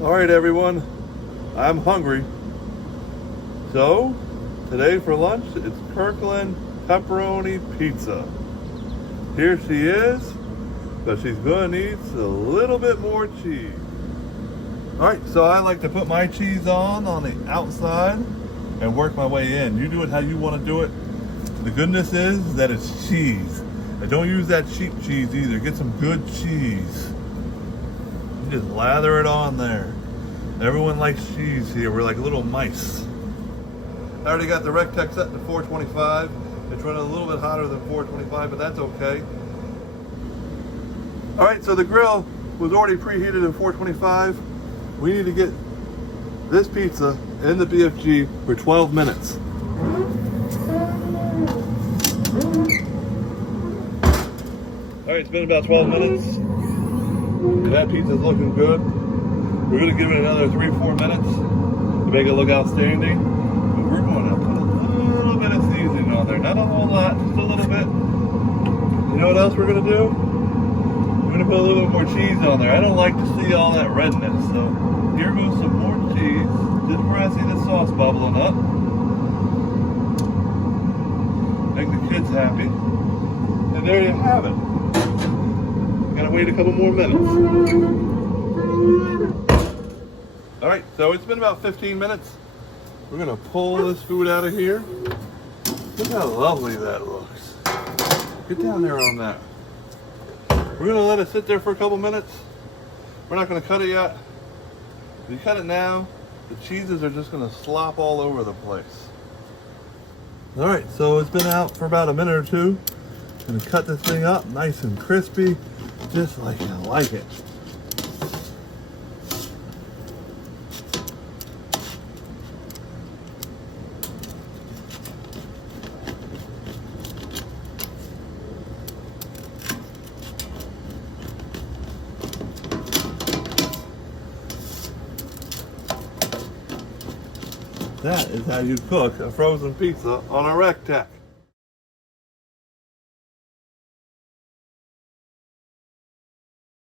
All right, everyone, I'm hungry. So today for lunch, it's Kirkland Pepperoni Pizza. Here she is, but she's gonna need a little bit more cheese. All right, so I like to put my cheese on the outside and work my way in. You do it how you want to do it. The goodness is that it's cheese. And don't use that cheap cheese either. Get some good cheese. You just lather it on there. Everyone likes cheese here. We're like little mice. I already got the Recteq set to 425. It's running a little bit hotter than 425, but that's okay. All right, so the grill was already preheated at 425. We need to get this pizza in the BFG for 12 minutes. All right, it's been about 12 minutes. That pizza's looking good. We're gonna give it another 3-4 minutes to make it look outstanding. But we're gonna put a little bit of seasoning on there. Not a whole lot, just a little bit. You know what else we're gonna do? We're gonna put a little bit more cheese on there. I don't like to see all that redness, so here goes some more cheese. Just where I see the sauce bubbling up. Make the kids happy. And there you have it. Gotta wait a couple more minutes. All right, so it's been about 15 minutes. We're gonna pull this food out of here. Look how lovely that looks. Get down there on that. We're gonna let it sit there for a couple minutes. We're not gonna cut it yet. If you cut it now, the cheeses are just gonna slop all over the place. All right, so it's been out for about a minute or two. Gonna cut this thing up nice and crispy, just like I like it. That is how you cook a frozen pizza on a Recteq.